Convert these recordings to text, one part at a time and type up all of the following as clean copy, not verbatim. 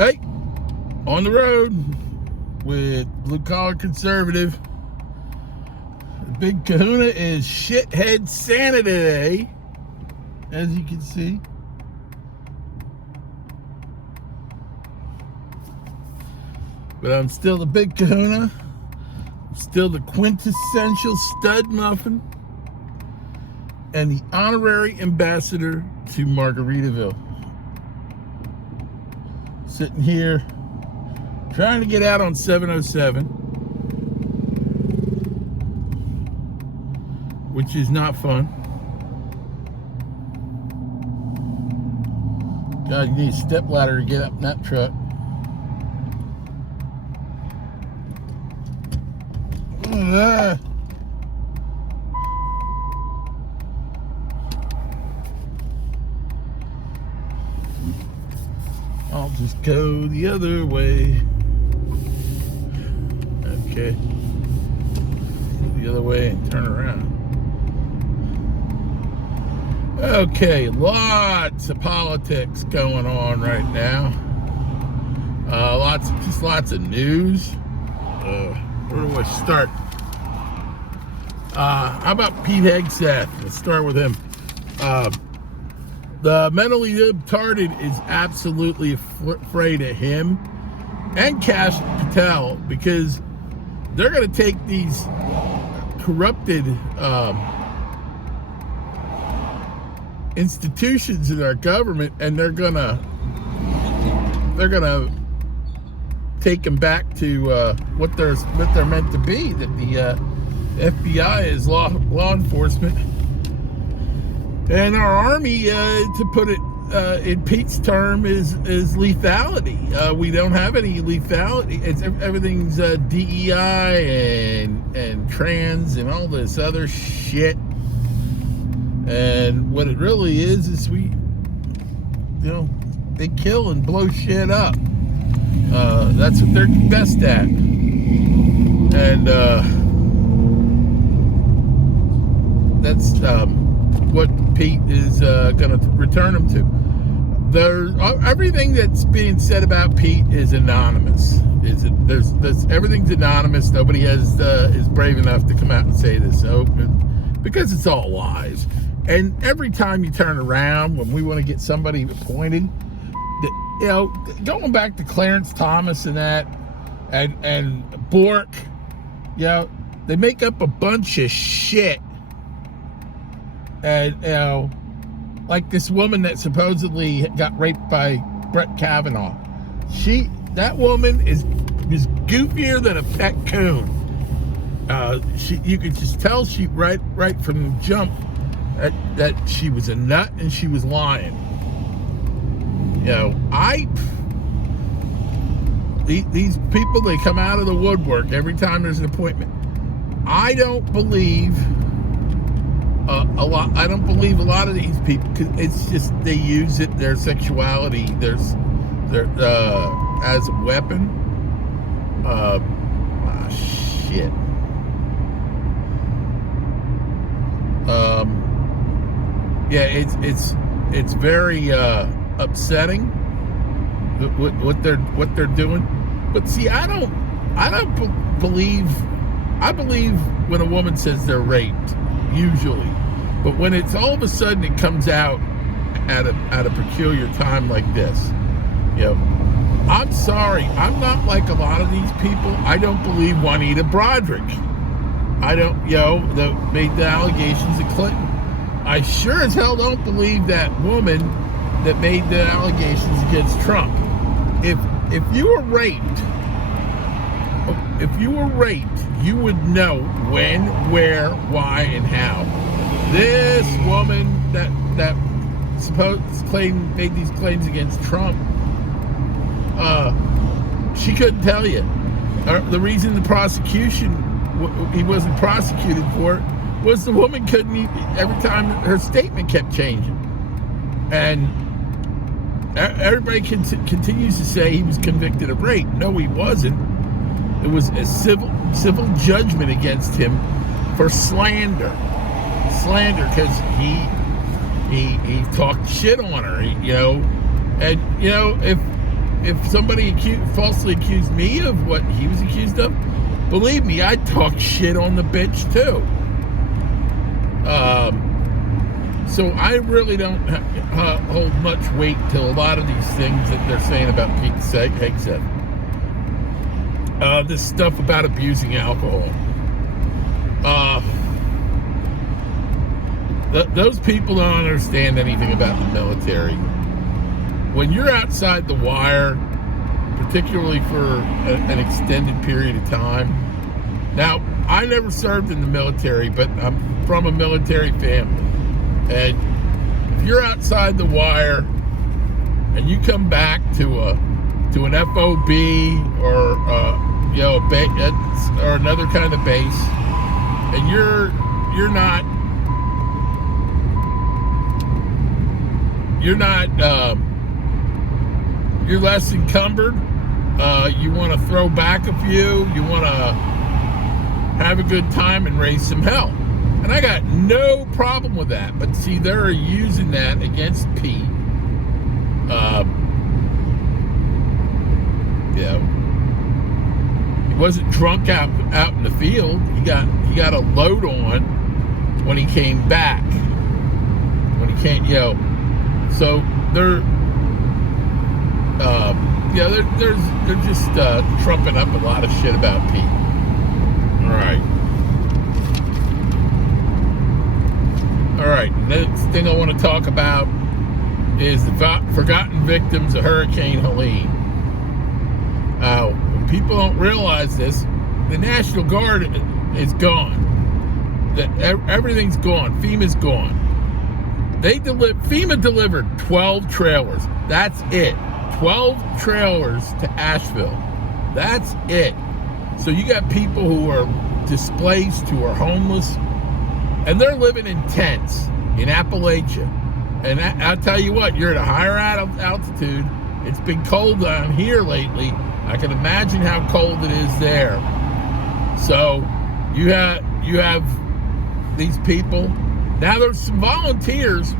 Hey, on the road with Blue Collar Conservative. The big kahuna is Shithead Santa today, as you can see. But I'm still the big kahuna. I'm still the quintessential stud muffin and the honorary ambassador to Margaritaville. Sitting here trying to get out on 707, which is not fun. God, you need a stepladder to get up in that truck. I'll just go the other way. Okay. Go the other way and turn around. Okay, lots of politics going on right now. Lots of news. Where do I start? How about Pete Hegseth? Let's start with him. The mentally retarded is absolutely afraid of him and Cash Patel because they're going to take these corrupted institutions in our government and they're gonna take them back to what they're meant to be. That the FBI is law enforcement. And our army, to put it in Pete's term, is lethality. We don't have any lethality. Everything's DEI and trans and all this other shit. And what it really is they kill and blow shit up. That's what they're best at. And that's what Pete is going to return him to. Everything that's being said about Pete is anonymous. Everything's anonymous. Nobody is brave enough to come out and say this open because it's all lies. And every time you turn around when we want to get somebody appointed, going back to Clarence Thomas and that, and Bork, they make up a bunch of shit. And like this woman that supposedly got raped by Brett Kavanaugh. That woman is goofier than a pet coon. You could just tell right from the jump that she was a nut and she was lying. These people, they come out of the woodwork every time there's an appointment. I don't believe a lot of these people, because it's just they use their sexuality as a weapon. Shit. It's very upsetting what they're doing. But see, I believe when a woman says they're raped, usually. But when it's all of a sudden it comes out at a peculiar time like this, I'm sorry, I'm not like a lot of these people. I don't believe Juanita Broderick. I don't, that made the allegations of Clinton. I sure as hell don't believe that woman that made the allegations against Trump. If you were raped, you would know when, where, why, and how. This woman that made these claims against Trump, she couldn't tell you. The reason the prosecution, he wasn't prosecuted for it, was the woman couldn't even, every time her statement kept changing. And everybody continues to say he was convicted of rape. No, he wasn't. It was a civil judgment against him for slander, because he talked shit on her, and if if somebody falsely accused me of what he was accused of, believe me, I'd talk shit on the bitch too. So I really don't hold much weight to a lot of these things that they're saying about Pete Hegseth. This stuff about abusing alcohol. Those people don't understand anything about the military. When you're outside the wire, particularly for an extended period of time. Now, I never served in the military, but I'm from a military family. And if you're outside the wire and you come back to an FOB or a base or another kind of base, and you're less encumbered. You want to throw back a few. You want to have a good time and raise some hell. And I got no problem with that. But see, they're using that against Pete. He wasn't drunk out in the field. He got a load on when he came back. So they're just trumping up a lot of shit about Pete. All right. Next thing I want to talk about is the forgotten victims of Hurricane Helene. When people don't realize this, the National Guard is gone. Everything's gone. FEMA's gone. FEMA delivered 12 trailers. That's it. 12 trailers to Asheville. That's it. So you got people who are displaced, who are homeless, and they're living in tents in Appalachia. And I'll tell you what, you're at a higher altitude. It's been cold down here lately. I can imagine how cold it is there. So you have these people. Now there's some volunteers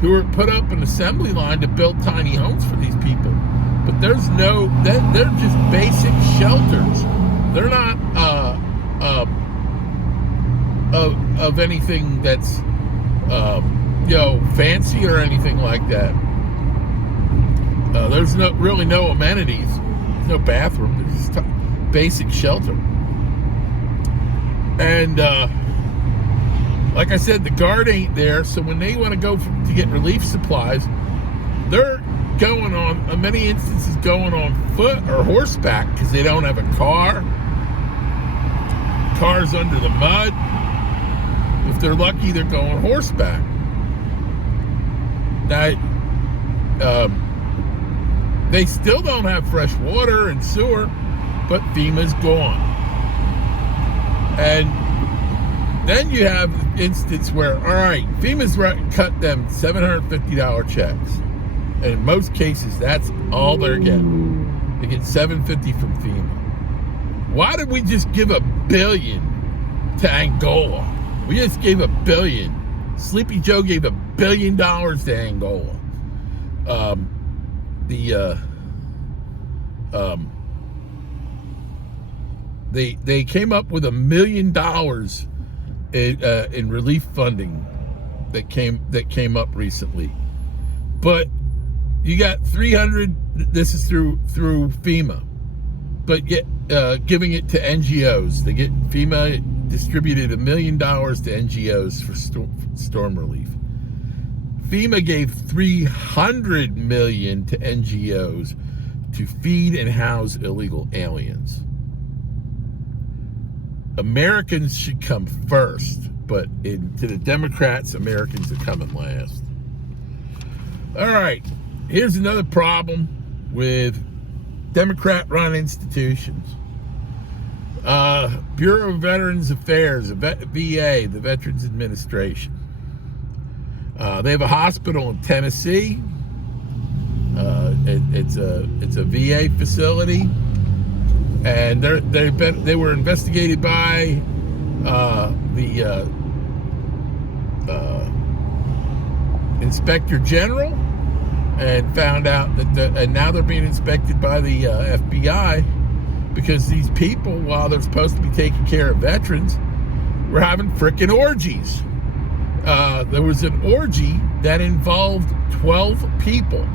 who are put up an assembly line to build tiny homes for these people. But they're just basic shelters. They're not of anything that's fancy or anything like that. There's really no amenities. There's no bathroom. There's just basic shelter. And like I said, the guard ain't there, so when they want to go to get relief supplies, they're going on, in many instances, going on foot or horseback because they don't have a car. Car's under the mud. If they're lucky, they're going horseback. Now, they still don't have fresh water and sewer, but FEMA's gone. And then you have the instance where, all right, FEMA's cut them $750 checks. And in most cases, that's all they're getting. They get $750 from FEMA. Why did we just give $1 billion to Angola? We just gave $1 billion. Sleepy Joe gave $1 billion to Angola. They came up with $1 million in relief funding that came up recently, but you got 300. This is through FEMA, but yet giving it to NGOs. FEMA distributed $1 million to NGOs for storm relief. FEMA gave $300 million to NGOs to feed and house illegal aliens. Americans should come first, but to the Democrats, Americans are coming last. All right, here's another problem with Democrat-run institutions. Bureau of Veterans Affairs, VA, the Veterans Administration. They have a hospital in Tennessee. It's a VA facility, and they were investigated by the Inspector General, and found out that and now they're being inspected by the FBI because these people, while they're supposed to be taking care of veterans, were having frickin' orgies. There was an orgy that involved 12 people.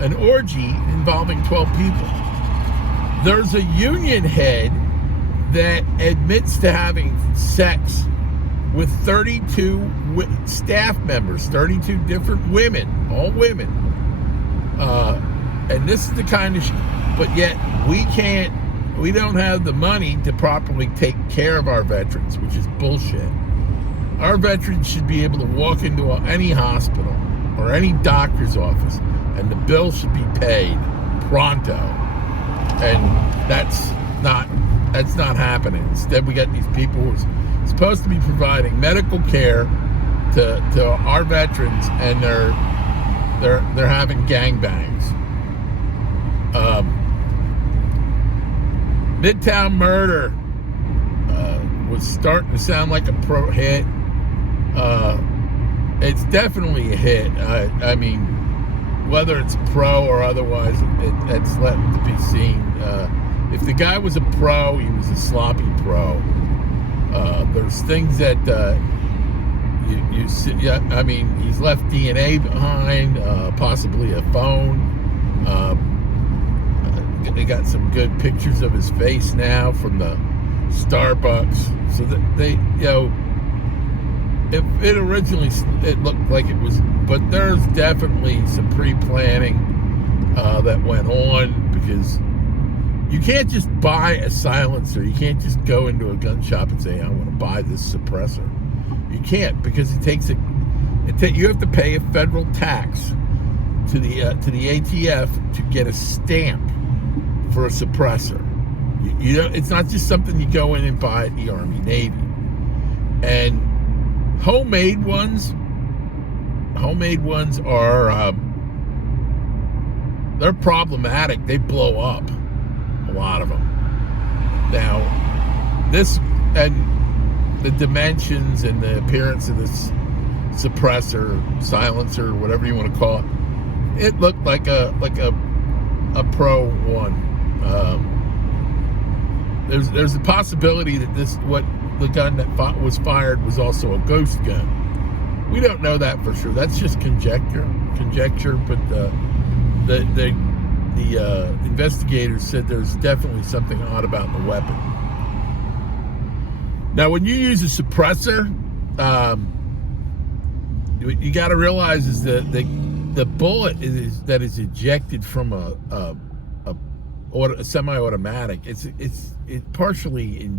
An orgy involving 12 people. There's a union head that admits to having sex with 32 staff members, 32 different women, all women. And this is the kind of but yet we don't have the money to properly take care of our veterans, which is bullshit. Our veterans should be able to walk into any hospital or any doctor's office and the bill should be paid pronto. And that's not happening. Instead, we got these people who are supposed to be providing medical care to our veterans, and they're having gangbangs. Midtown Murder was starting to sound like a pro hit. It's definitely a hit. I mean, whether it's pro or otherwise, it's left to be seen. If the guy was a pro, he was a sloppy pro. There's things that you see. Yeah, I mean, he's left DNA behind, possibly a phone. They got some good pictures of his face now from the Starbucks, so that they, it originally it looked like it was, but there's definitely some pre-planning that went on, because you can't just buy a silencer. You can't just go into a gun shop and say, I want to buy this suppressor. You can't, because you have to pay a federal tax to the ATF to get a stamp for a suppressor. It's not just something you go in and buy at the Army, Navy. And homemade ones are they're problematic. They blow up, a lot of them. Now, this and the dimensions and the appearance of this suppressor, silencer, whatever you want to call it looked like a pro one. There's a possibility that the gun that was fired was also a ghost gun. We don't know that for sure. That's just conjecture. But the investigators said there's definitely something odd about the weapon. Now, when you use a suppressor, you got to realize is that the bullet that is ejected from a semi-automatic. It's partially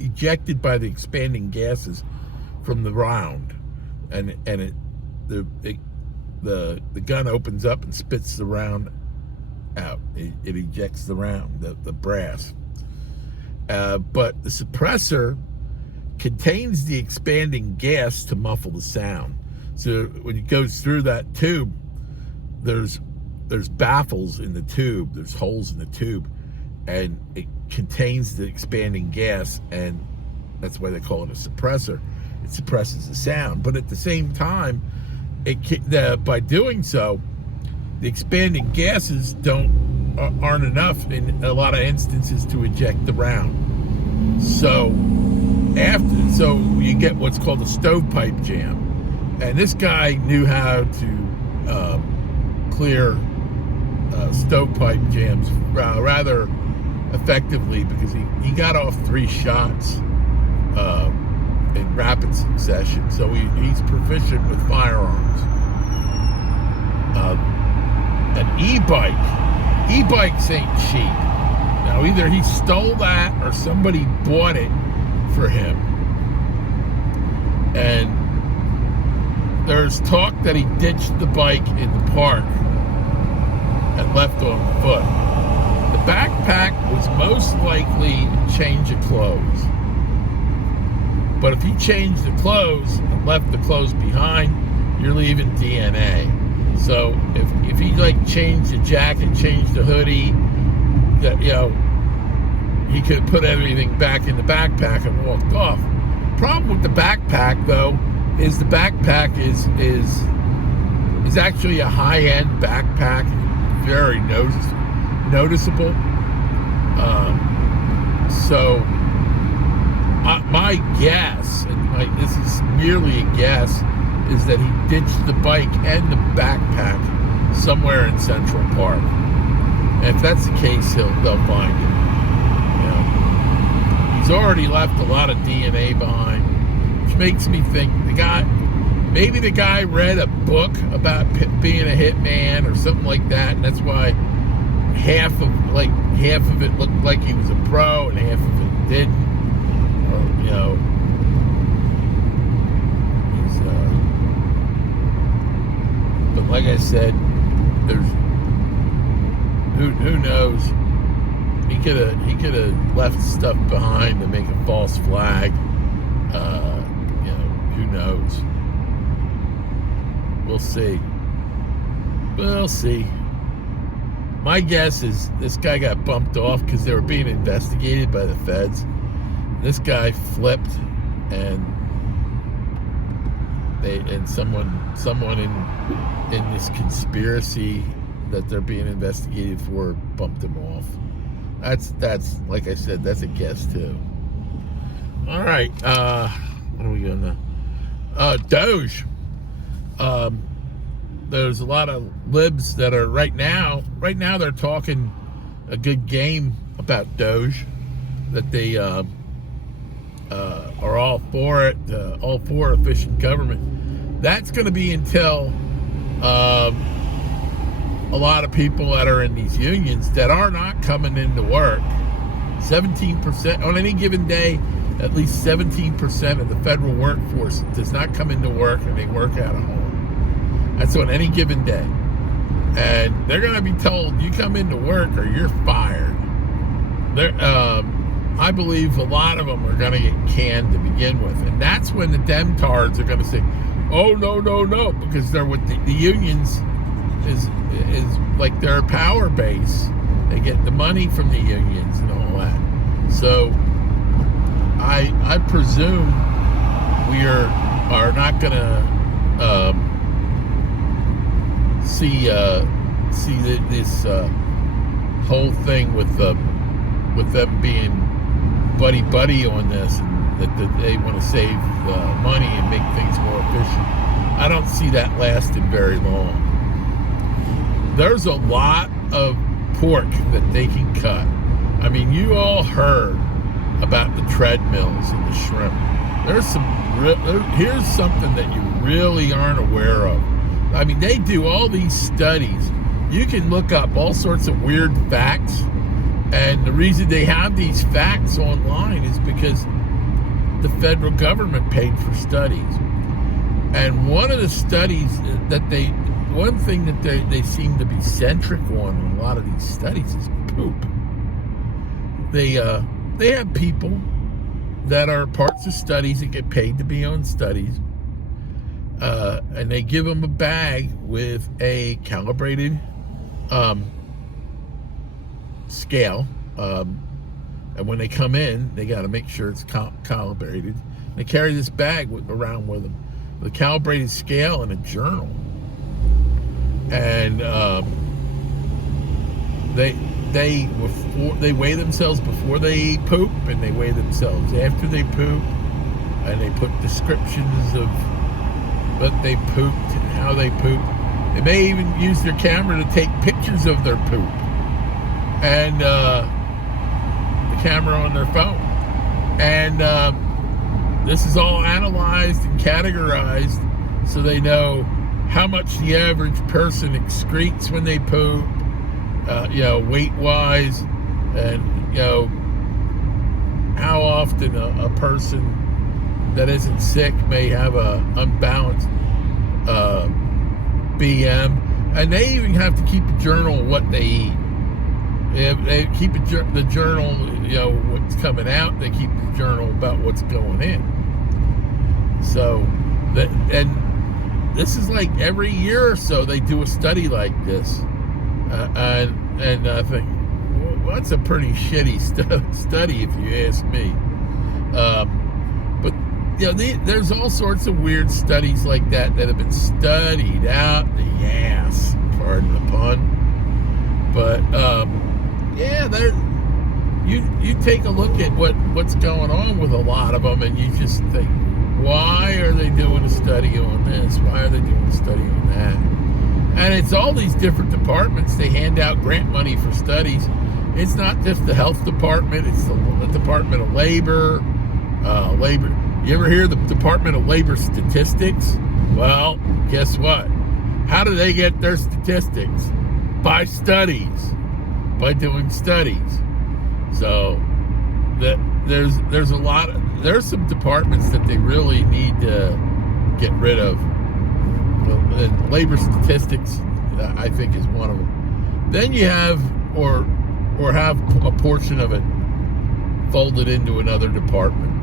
ejected by the expanding gases from the round, and the gun opens up and spits the round out. It ejects the round, the brass. But the suppressor contains the expanding gas to muffle the sound. So when it goes through that tube, there's baffles in the tube, there's holes in the tube, and it contains the expanding gas, and that's why they call it a suppressor. It suppresses the sound, but at the same time, by doing so, the expanding gases aren't enough in a lot of instances to eject the round. So you get what's called a stovepipe jam, and this guy knew how to clear stovepipe jams rather effectively, because he got off 3 shots in rapid succession, so he's proficient with firearms. An e-bikes ain't cheap. Now, either he stole that or somebody bought it for him, and there's talk that he ditched the bike in the park and left on foot. The backpack was most likely a change of clothes. But if you change the clothes and left the clothes behind, you're leaving DNA. So if he changed the jacket, changed the hoodie, that he could have put everything back in the backpack and walked off. Problem with the backpack, though, is the backpack is is actually a high-end backpack, very noticeable. So my guess, and this is merely a guess, is that he ditched the bike and the backpack somewhere in Central Park. And if that's the case, they'll find him. You know, he's already left a lot of DNA behind, which makes me think maybe the guy read a book about being a hitman or something like that, and that's why half of it looked like he was a pro and half of it didn't. Or, you know, but like I said, there's who knows? He could have left stuff behind to make a false flag. You know, who knows? We'll see. We'll see. My guess is this guy got bumped off because they were being investigated by the feds. This guy flipped, and someone in this conspiracy that they're being investigated for bumped him off. That's like I said, that's a guess too. All right, what are we going to? DOGE. There's a lot of libs that are right now they're talking a good game about DOGE, that they are all for it, all for efficient government. That's going to be until a lot of people that are in these unions that are not coming into work. 17% on any given day, at least 17% of the federal workforce does not come into work, and they work out of home. That's on any given day. And they're going to be told, you come into work or you're fired. I believe a lot of them are going to get canned to begin with. And that's when the Demtards are going to say, oh, no, because they're with the unions is like their power base. They get the money from the unions and all that. So I presume we are not going to see this whole thing with them being buddy on this, and that they want to save money and make things more efficient. I don't see that lasting very long. There's a lot of pork that they can cut. I mean, you all heard about the treadmills and the shrimp. Here's something that you really aren't aware of. I mean, they do all these studies. You can look up all sorts of weird facts, and the reason they have these facts online is because the federal government paid for studies. And one of the studies one thing that they seem to be centric on in a lot of these studies is poop. They have people that are parts of studies that get paid to be on studies, and they give them a bag with a calibrated scale, and when they come in, they got to make sure it's calibrated. They carry this bag around with them, with a calibrated scale and a journal, and they weigh themselves before they poop, and they weigh themselves after they poop, and they put descriptions of what they pooped and how they pooped. They may even use their camera to take pictures of their poop, and the camera on their phone. And this is all analyzed and categorized so they know how much the average person excretes when they poop, weight-wise, and, how often a person that isn't sick may have a unbalanced BM. And they even have to keep a journal of what they eat. They keep the journal, what's coming out. They keep the journal about what's going in. So, and this is like every year or so they do a study like this. And I think, well, that's a pretty shitty study if you ask me. But there's all sorts of weird studies like that have been studied out the ass, pardon the pun. But you take a look at what's going on with a lot of them, and you just think, why are they doing a study on this? Why are they doing a study on that? And it's all these different departments. They hand out grant money for studies. It's not just the health department. It's the Department of Labor. You ever hear the Department of Labor statistics? Well, guess what? How do they get their statistics? By studies. By doing studies. So there's some departments that they really need to get rid of. And labor statistics, I think, is one of them. Then you have or have a portion of it folded into another department,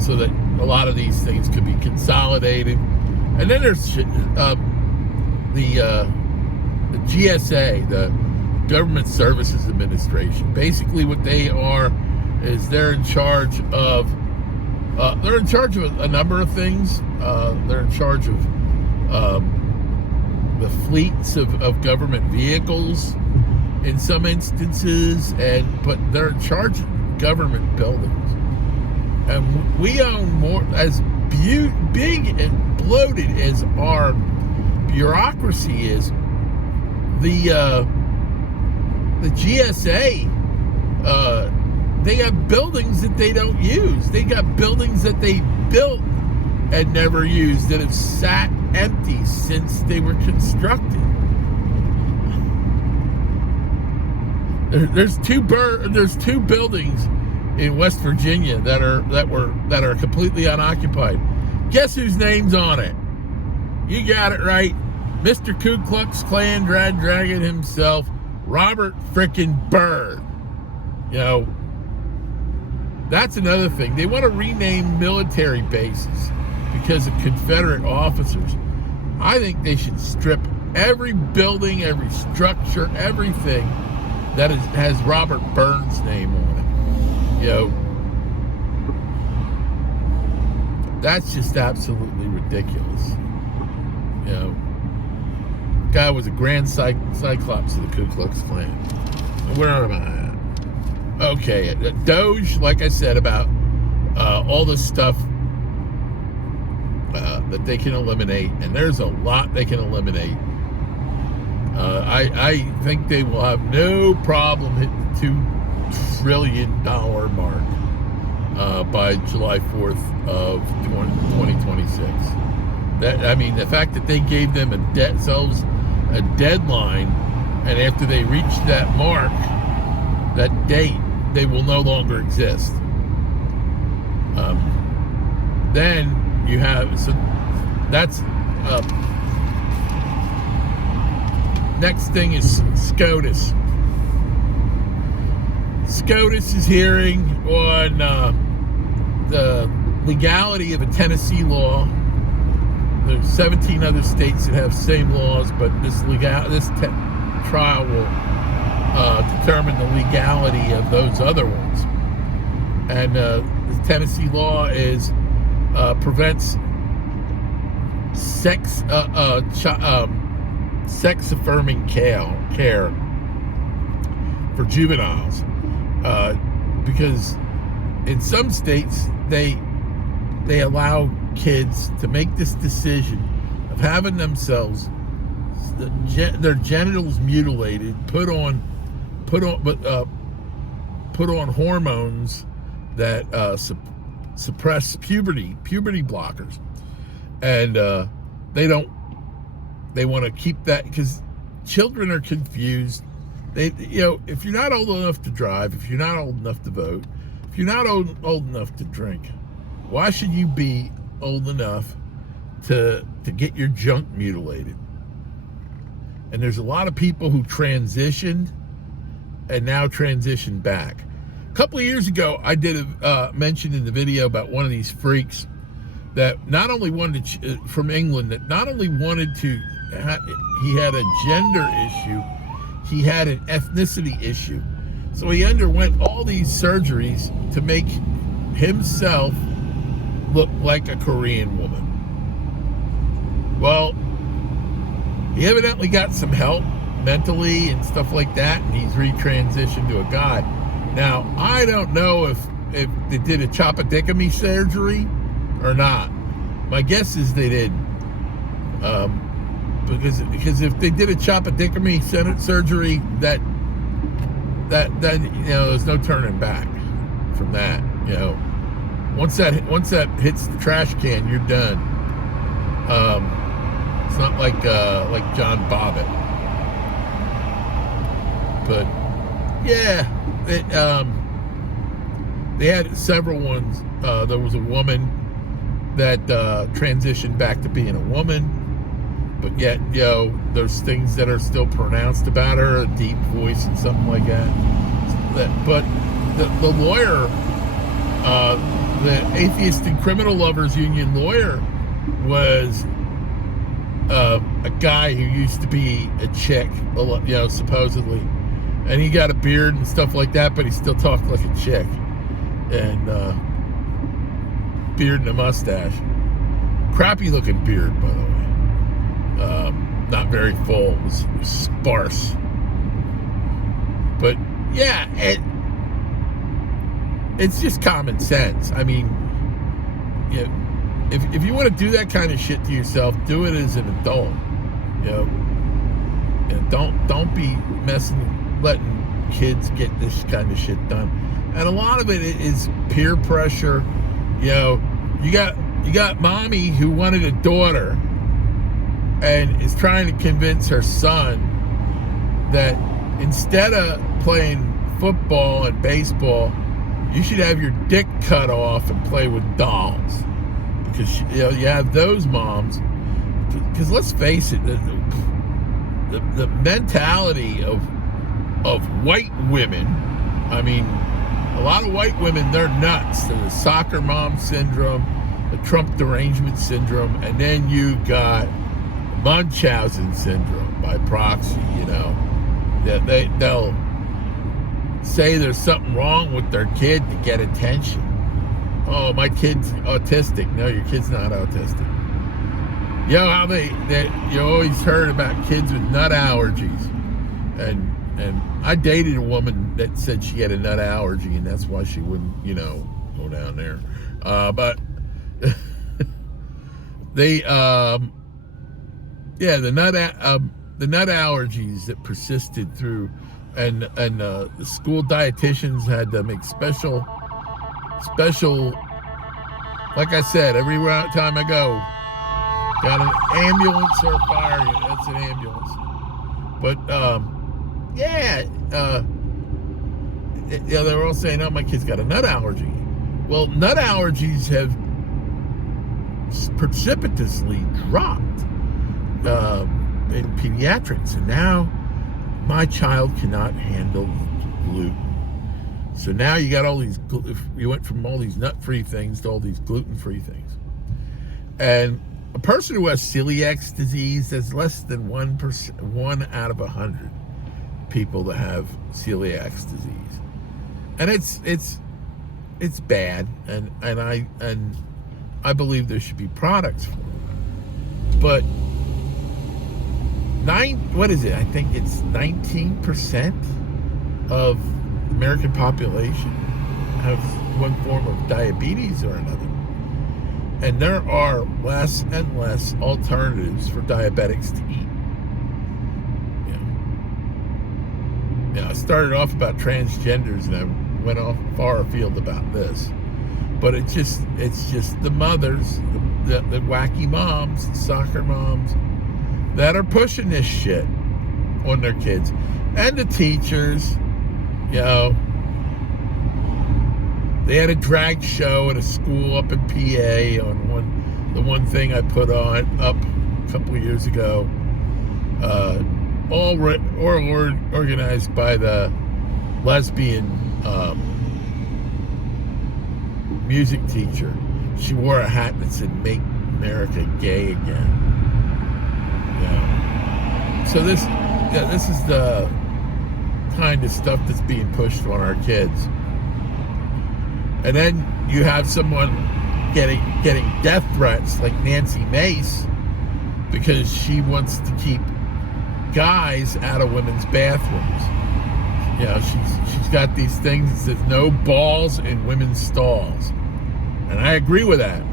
so that a lot of these things could be consolidated. And then there's the GSA, the Government Services Administration. Basically, what they are is they're in charge of a number of things. They're in charge of the fleets of government vehicles in some instances, but they're in charge of government buildings. And we own more, as big and bloated as our bureaucracy is. The GSA, they got buildings that they don't use. They got buildings that they built and never used that have sat empty since they were constructed. There's two buildings in West Virginia that are completely unoccupied. Guess whose name's on it? You got it right, Mr. Ku Klux Klan Dragon himself, Robert frickin' Byrd. That's another thing. They want to rename military bases because of Confederate officers. I think they should strip every building, every structure, everything that has Robert Byrd's name on it. That's just absolutely ridiculous. Guy was a grand cyclops of the Ku Klux Klan. Where am I at? Okay, DOGE, like I said, about all this stuff that they can eliminate, and there's a lot they can eliminate. I think they will have no problem hitting the $2 trillion mark by July 4th of 2026. The fact that they gave them themselves a deadline, and after they reach that mark, that date, they will no longer exist. Then you have, so that's next thing is SCOTUS. SCOTUS is hearing on the legality of a Tennessee law. There's 17 other states that have same laws, but this trial will determine the legality of those other ones. And the Tennessee law is prevents sex-affirming care for juveniles, because in some states they allow kids to make this decision of having themselves their genitals mutilated, put on hormones that suppress puberty blockers, and they want to keep that because children are confused. If you're not old enough to drive, if you're not old enough to vote, if you're not old enough to drink, why should you be old enough to get your junk mutilated? And there's a lot of people who transitioned and now transition back. A couple of years ago, I did mention in the video about one of these freaks that not only wanted from England, that not only wanted to, he had a gender issue, he had an ethnicity issue. So he underwent all these surgeries to make himself look like a Korean woman. Well, he evidently got some help mentally and stuff like that, and he's retransitioned to a god. Now, I don't know if they did a chopadectomy surgery or not. My guess is they did. Because if they did a chopadectomy surgery, that then there's no turning back from that. Once that hits the trash can, you're done. It's not like John Bobbitt, but yeah, they had several ones. There was a woman that transitioned back to being a woman. But yet, there's things that are still pronounced about her, a deep voice and something like that. But the lawyer, the Atheist and Criminal Lovers Union lawyer, was a guy who used to be a chick, supposedly. And he got a beard and stuff like that, but he still talked like a chick. And beard and a mustache. Crappy looking beard, by the way. Not very full. It was sparse. But yeah, it's just common sense. I mean, if you want to do that kind of shit to yourself, do it as an adult. And don't be letting kids get this kind of shit done. And a lot of it is peer pressure. You got mommy who wanted a daughter and is trying to convince her son that instead of playing football and baseball, you should have your dick cut off and play with dolls. Because you have those moms. Because let's face it, the mentality of white women. I mean, a lot of white women, they're nuts. They're the soccer mom syndrome, the Trump derangement syndrome, and then you got Munchausen syndrome by proxy. They'll say there's something wrong with their kid to get attention. Oh, my kid's autistic. No, your kid's not autistic. How you always heard about kids with nut allergies, and I dated a woman that said she had a nut allergy, and that's why she wouldn't go down there. But they the nut allergies that persisted through, and the school dietitians had to make special. Like I said, every time I go, got an ambulance or a fire unit. That's an ambulance. But they were all saying, "Oh, my kid's got a nut allergy." Well, nut allergies have precipitously dropped in pediatrics, and now my child cannot handle gluten. So now you got all these. You went from all these nut-free things to all these gluten-free things, and a person who has celiac disease, there's less than 1%, 1 out of 100 people that have celiac disease, and it's bad, and I believe there should be products for it. But what is it? I think it's 19% of the American population have one form of diabetes or another. And there are less and less alternatives for diabetics to eat. I started off about transgenders, and I went off far afield about this. But it's just the mothers, the wacky moms, the soccer moms, that are pushing this shit on their kids. And the teachers, they had a drag show at a school up in PA on the one thing I put up a couple of years ago. All organized by the lesbian music teacher. She wore a hat that said "Make America Gay Again." So this is the kind of stuff that's being pushed on our kids. And then you have someone getting death threats like Nancy Mace because she wants to keep guys out of women's bathrooms. You know, she's got these things that says no balls in women's stalls, and I agree with that.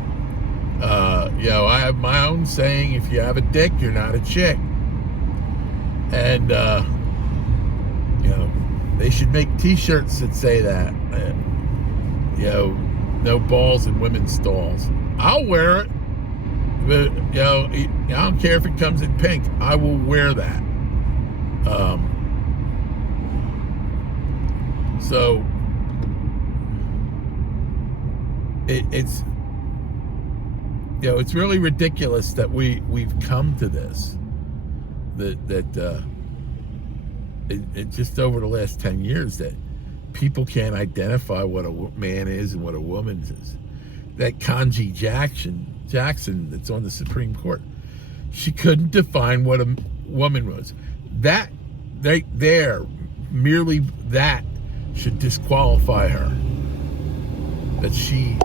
You know, I have my own saying: if you have a dick, you're not a chick. And you know, they should make T-shirts that say that. You know, no balls in women's stalls. I'll wear it. But, you know, I don't care if it comes in pink. I will wear that. So it's, you know, it's really ridiculous that we've come to this. That it just over the last 10 years that people can't identify what a man is and what a woman is. That Kanji Jackson that's on the Supreme Court, she couldn't define what a woman was. That merely that should disqualify her. That she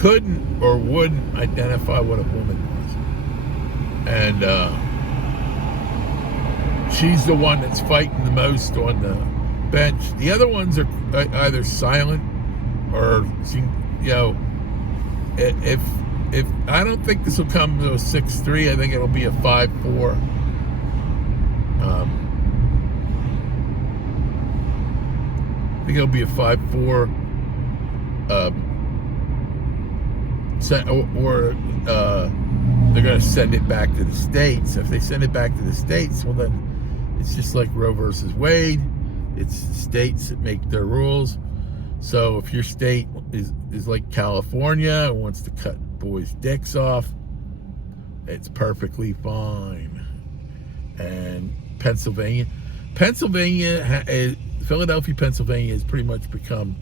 couldn't or wouldn't identify what a woman was. And she's the one that's fighting the most on the bench. The other ones are either silent or, you know, if I don't think this will come to a 6-3, I think it'll be a 5-4. I think it'll be a 5-4. Or they're going to send it back to the states. If they send it back to the states, well, then it's just like Roe versus Wade. It's states that make their rules. So if your state is like California and wants to cut boys' dicks off, it's perfectly fine. And Philadelphia, Pennsylvania has pretty much become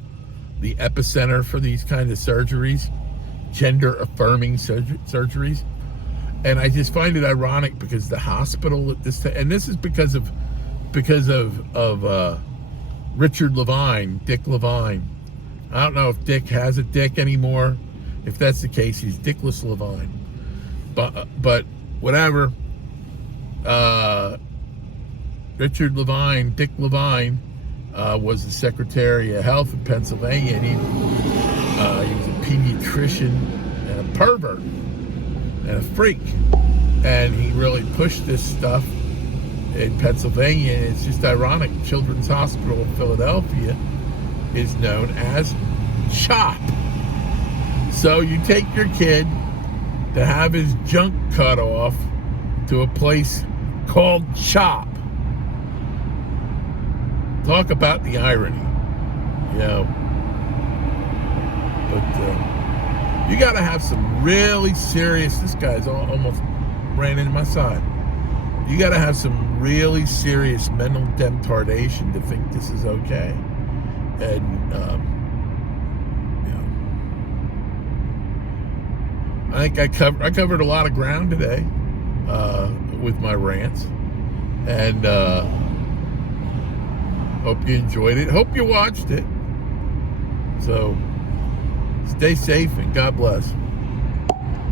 the epicenter for these kind of surgeries, gender-affirming surgeries. And I just find it ironic because the hospital at this time, and this is because of Richard Levine, Dick Levine. I don't know if Dick has a dick anymore. If that's the case, he's Dickless Levine. But whatever. Richard Levine, Dick Levine, was the Secretary of Health in Pennsylvania, and he was a pediatrician and a pervert and a freak. And he really pushed this stuff in Pennsylvania. And it's just ironic. Children's Hospital in Philadelphia is known as CHOP. So you take your kid to have his junk cut off to a place called CHOP. Talk about the irony, you know. But you got to have some really serious. This guy's almost ran into my side. You got to have some really serious mental retardation to think this is okay. And you know, I think I covered a lot of ground today with my rants, and hope you enjoyed it. Hope you watched it. So stay safe and God bless.